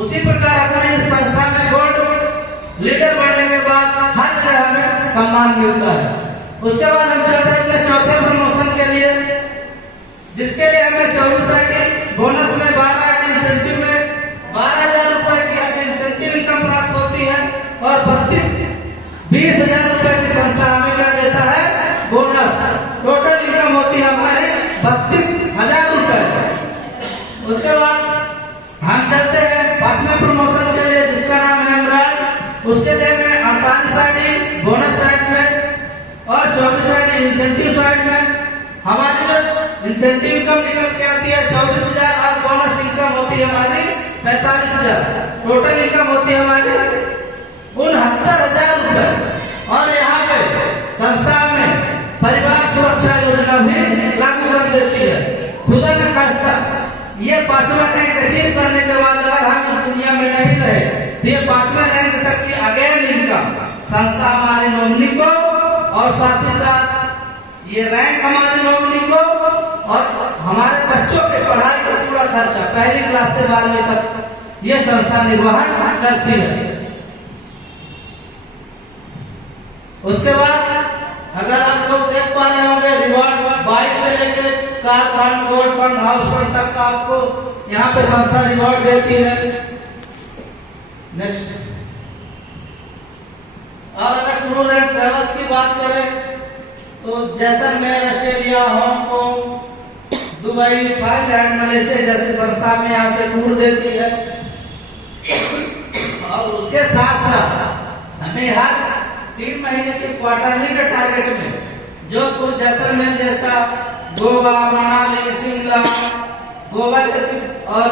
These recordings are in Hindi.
उसी प्रकार अपने इस संस्था में गोल्ड लीडर बनने के बाद हर जगह हमें सम्मान मिलता है। उसके बाद हम चलते हैं अपने चौथे प्रमोशन के लिए, जिसके लिए हमें 24 आईडी बोनस में 12 आईडी इंसेंटिव में 12,000 रुपए की इंसेंटिव इनकम प्राप्त होती है और 20,000 रुपए की संस्था हमें क्या देता है, बोनस। टोटल इनकम होती है हमारी 32,000 रुपए। उसके बाद हम चलते हैं 5वें प्रमोशन के लिए, जिसका नाम है एमराल्ड। उसके लिए मैं 48 आईडी बोनस साइड में और 24 आईडी इंसेंटिव साइड में। हमारी जो इंसेंटिव इनकम निकल के आती है 24,000 और बोनस इनकम होती है हमारी 45,000। टोटल इनकम होती है हमारी 69,000 रुपए। और यहाँ पे संस्था में परिवार सुरक्षा योजना भी लागू कर देती है। खुदा न खास्ता ये 5वां रैंक अचीव करने के बाद अगर हम इस दुनिया में नहीं रहे तो ये 5वें रैंक तक की अगेन इनकम संस्था हमारे नॉमिनी को और साथ ही साथ ये रैंक हमारे नॉमिनी को और हमारे बच्चों के पढ़ाई का पूरा खर्चा पहली क्लास से 12वीं तक ये संस्था निर्वहन करती है। उसके बाद अगर आप लोग देख पा रहे होंगे रिवॉर्ड 22 से लेकर car fund, gold fund, house fund तक का आपको यहाँ पे संस्था रिवॉर्ड देती है। नेक्स्ट, और अगर टूर एंड ट्रेवल्स की बात करें तो Jaisalmer, Australia, Hong Kong, Dubai, Thailand, Malaysia जैसे संस्था में यहाँ से टूर देती है। और उसके साथ साथ हमें हर 3 महीने के क्वार्टरली के टारगेट में जोधपुर, जैसलमेर जैसा, गोवा, मनाली, शिमला, गोवा जैसे और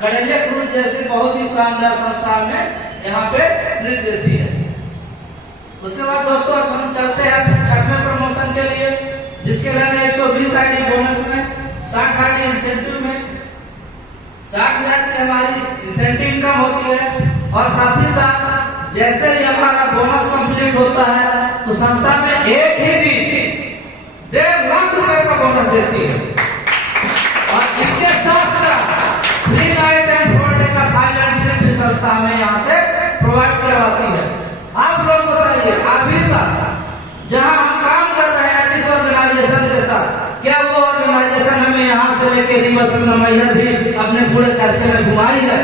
कड़लिया क्रूज जैसे बहुत ही शानदार संस्था में यहाँ पे ट्रीट देती है। उसके बाद दोस्तों अब हम चलते हैं अपने 6वें प्रमोशन के लिए, जिसके लिए हमें 120 आईडी बोनस में 60 आईडी इंसेंटिव में 60,000 की हमारी इंसेंटिव इनकम होती है। और साथ ही साथ जैसे ही हमारा बोनस कंप्लीट होता है तो संस्था में एक ही दिन 1.5 लाख रुपए का बोनस देती है। और इसके साथ साथ 3 नाइट एंड 4 डे का थाईलैंड ट्रिप भी संस्था हमें यहाँ से प्रोवाइड करवाती है। आप लोग बताइए अभी तक जहाँ हम काम कर रहे हैं जिस ऑर्गेनाइजेशन के साथ, क्या वो ऑर्गेनाइजेशन हमें यहाँ से लेके रिवर्स मैया भी अपने पूरे खर्चे में घुमाई है?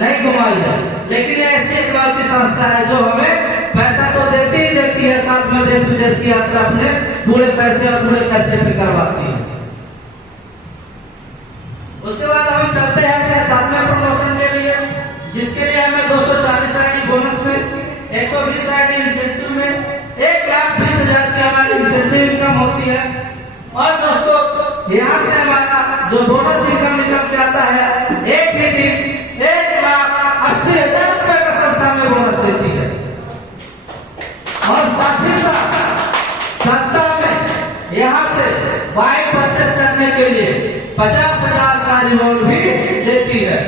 नहीं घुमाई है। लेकिन ये ऐसी इकलौती संस्था है जो हमें पैसा तो देती ही देती है, साथ में देश विदेश की यात्रा अपने पूरे पैसे और पूरे खर्चे पे करवाती है। उसके बाद हम चलते हैं अपने 7वें प्रमोशन के लिए, जिसके लिए हमें 240 आईडी बोनस में 120 आईडी इंसेंटिव में 1,20,000 की हमारी इंसेंटिव इनकम होती है। और दोस्तों यहाँ से हमारा जो बोनस इनकम निकल के आता है एक ही दिन 1,80,000 रुपए का संस्था में बोनस देती है। और साथ ही साथ संस्था में यहाँ से बाइक परचेस करने के लिए 50,000 का रिवॉर्ड भी देती है।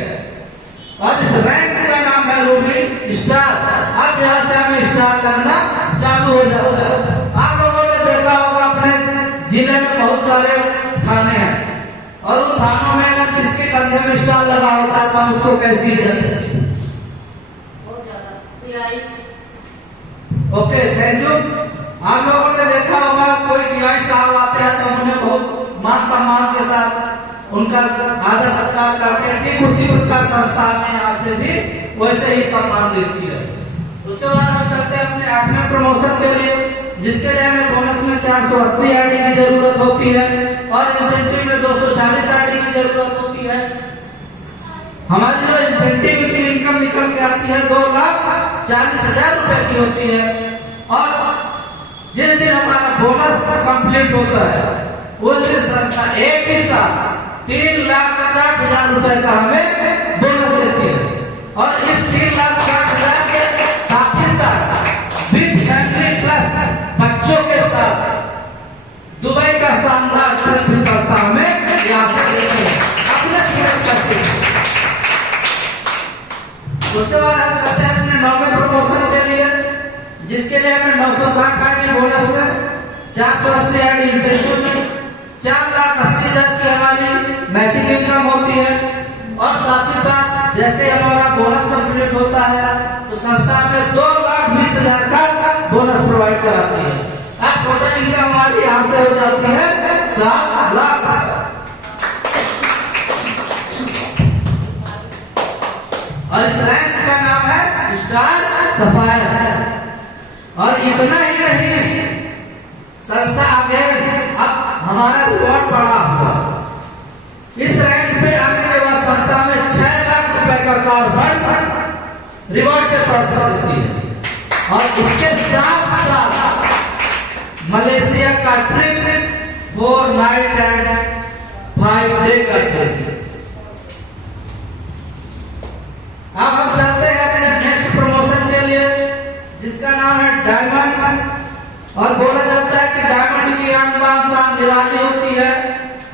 और इस रैंक का नाम है रूबी स्टार। अब यहाँ से हमें स्टार लगना चालू हो जाता है। आप लोगों ने देखा होगा अपने जिले में बहुत सारे थाने हैं और उन थानों में अगर जिसके कंधे में स्टार लगा होता है तो उसको कैसी जाती है? Okay, thank you. आप लोगों ने देखा होगा कोई टीआई साहब आते हैं तो उन्हें बहुत मान सम्मान के साथ उनका आदर सत्कार करते हैं। ठीक उसी प्रकार संस्था में यहाँ से भी वैसे ही सम्मान देती है। उसके बाद हम चलते हैं अपने 8वें प्रमोशन के लिए, जिसके लिए हमें बोनस में 480 आईडी की जरूरत होती है और इंसेंटिव में 240 आईडी की जरूरत होती है। हमारी जो इंसेंटिव की इनकम निकल के आती है 2,40,000 रुपए की होती है। और जिस दिन हमारा बोनस कंप्लीट होता है उस दिन संस्था एक ही साथ 3,60,000 रुपए का हमें बोनस देती है। और इस 3,60,000 के साथ ही साथ विद फैमिली प्लस बच्चों के साथ दुबई का शानदार ट्रिप भी संस्था हमें यहाँ से देती है अपने करते हैं। उसके बाद हम चलते हैं अपने 9वें प्रमोशन के लिए, जिसके लिए हमें 960 आईडी बोनस में 480 आईडी इंसेंटिव में 4,80,000 की हमारी मैचिंग इनकम होती है। और साथ ही साथ जैसे हमारा बोनस कंप्लीट होता है तो संस्था में 2,20,000 का बोनस प्रोवाइड कराती है। अब टोटल इनकम हमारी यहाँ से हो जाती है 7 लाख। और इस रैंक का नाम है स्टार सफायर। और इतना ही नहीं, संस्था आगे अब हमारा रिवॉर्ड बढ़ा हुआ। इस रैंक पे आने के बाद संस्था में 6 लाख रुपए का कार फंड रिवॉर्ड के तौर पर देती है। और इसके साथ साथ मलेशिया का ट्रिप 4 नाइट एंड 5 डे का ट्रिप। अब हम चलते हैं अपने नेक्स्ट प्रमोशन के लिए, जिसका नाम है डायमंड। और बोला जाता है कि डायमंड की आन बान शान दिवाली होती है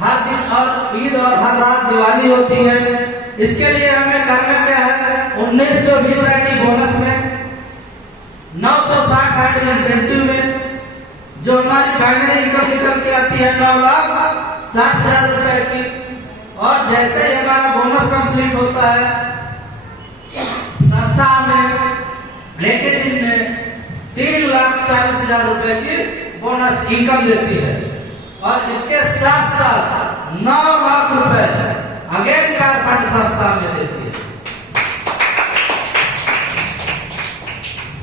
हर दिन, और ईद और हर रात दिवाली होती है। इसके लिए हमें करना क्या है, 1920 आईडी बोनस में, 960 आईडी इंसेंटिव में, जो हमारी फाइनल इनकम निकल के आती है 9,60,000 रुपए की। और जैसे ही हमारा बोनस कंप्लीट होता है, संस्था में एक दिन में 3,40,000 रुपए की बोनस इनकम देती है। और इसके साथ साथ 9 लाख रुपए अगेन कार फंड संस्था में देती है।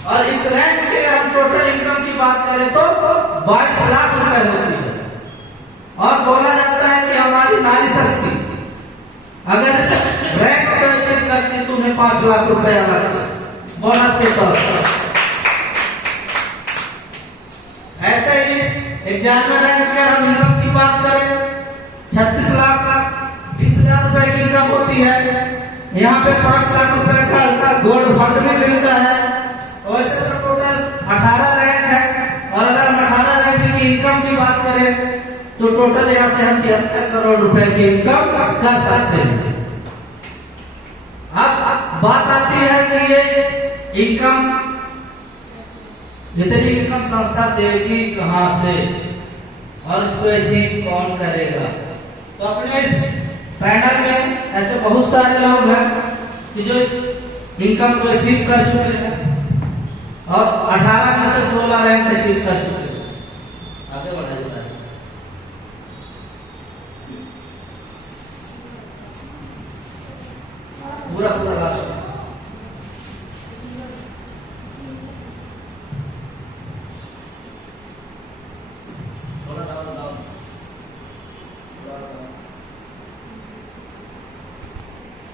और इस रैंक के हम टोटल इनकम की बात करें तो 22 लाख रुपए होती है। और बोला जाता है कि हमारी नारी शक्ति अगर रैंक को अचीव करती तो उन्हें 5 लाख रुपए अलग से बोनस के तौर पर। ऐसे ही 91 रैंक के हम इनकम की बात करें, 36,20,000 रुपए की इनकम होती है। यहाँ पे 5 लाख रुपए का गोल्ड फंड भी मिलता है। वैसे तो टोटल 18 रैंक है। और अगर हम 18 रैंक की इनकम की बात करें तो टोटल यहाँ से हम 73 करोड़ रुपए की इनकम कर सकते हैं। अब बात आती है कि ये इनकम, इतनी इनकम संस्था देगी कहां से और इसको अचीव कौन करेगा। तो अपने इस पैनल में ऐसे बहुत सारे लोग हैं कि जो इस इनकम को अचीव कर चुके हैं और 18 में से 16 रैंक अचीव कर चुके हैं। आगे बढ़ाइए। पूरा लास्ट